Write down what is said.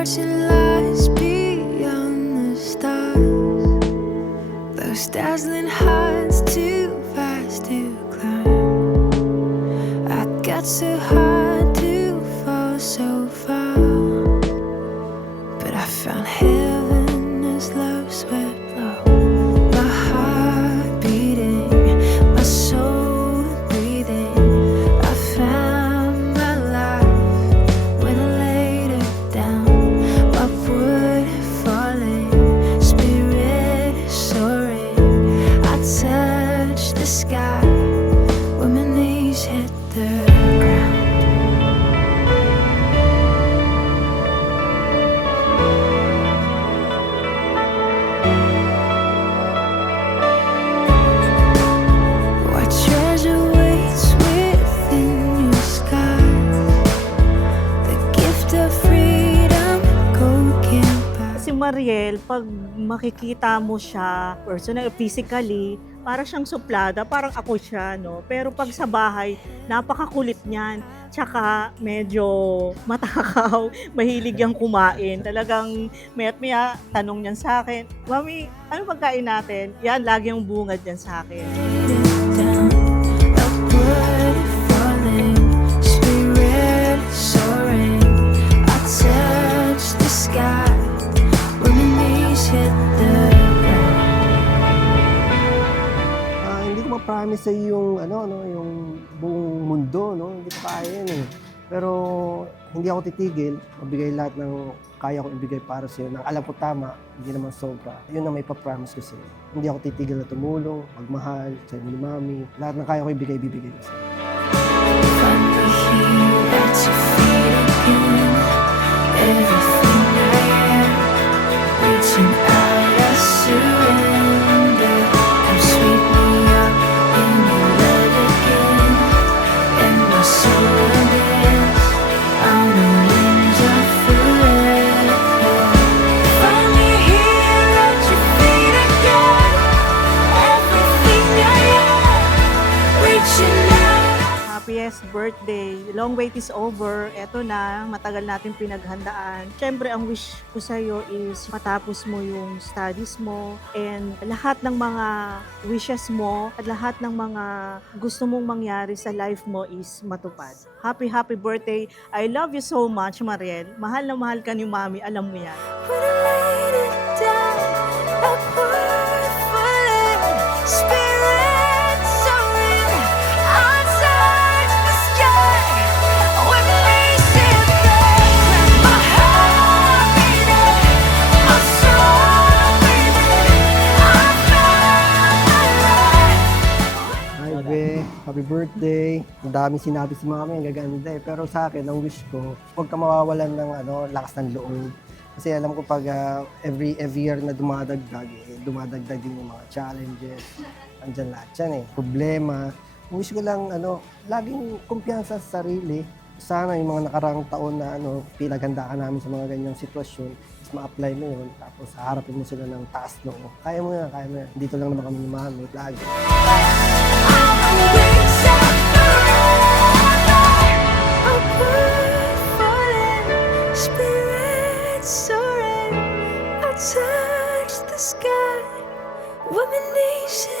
watching lights beyond the stars. Those dazzling heights too fast to climb. I got so high to fall so far, but I found heaven as love swept low. My heart beating, my soul breathing. I found my life when I laid it down. Upward falling, spirit soaring. I touched the sky when my knees hit the ground. What treasure waits within your skies? The gift of freedom, gold can't buy. Si Mariel, pag makikita mo siya personal, physically, para siyang suplada, parang ako siya, no? Pero pag sa bahay, napakakulit niyan. Tsaka medyo matakaw, mahilig yang kumain. Talagang maya't maya, tanong niyan sa akin, Mami, ano pagkain natin? Yan, lagi yung bungad niyan sa akin. Down, upward falling, spirit soaring. I touch the sky when my knees hit the ground. Hindi ko ma-promise sa yung yung buong mundo, no? Hindi ko kaya yan eh. Pero hindi ako titigil, magbigay lahat ng kaya kong ibigay para sa iyo. Nang alam ko tama, hindi naman sobra. Yun ang may pa-promise ko sa iyo. Hindi ako titigil na tumulong, magmahal, sa inyo ni Mami. Lahat ng kaya ko ibigay, bibigay ko sa iyo. Finally here at your feet again. Everything I am, reaching out, I surrender. Come sweep me up in your love again, and my soul will dance on the wings of forever. Finally here at your feet again. Everything I am, reaching out. Happiest birthday. Long wait is over. Eto na, matagal natin pinaghandaan. Siyempre, ang wish ko sa'yo is matapos mo yung studies mo and lahat ng mga wishes mo at lahat ng mga gusto mong mangyari sa life mo is matupad. Happy, happy birthday. I love you so much, Mariel. Mahal na mahal ka ni Mami. Alam mo yan. When I laid it down, upward falling, spirit soaring. I touch the sky when my knees hit the ground. My heart beating, my soul breathing. I found my life. Hi, Be. Happy birthday. Ang daming sinabi si Mami, ang gaganda eh. Pero sa akin, ang wish ko, huwag ka mawawalan ng lakas ng loob. Kasi alam ko pag every year na dumadagdag din yung mga challenges. Andyan lahat yan eh. Problema. Ang wish ko lang, laging kumpiyansa sa sarili. Sana yung mga nakarang taon na pinaghanda ka namin sa mga ganyang sitwasyon, is ma-apply mo yun, tapos haharapin mo sila ng taas noo. Kaya mo yan, kaya mo yan. Dito lang naman kami ni Mami, lagi. Upward falling, spirit soaring. I touch the sky when my knees hit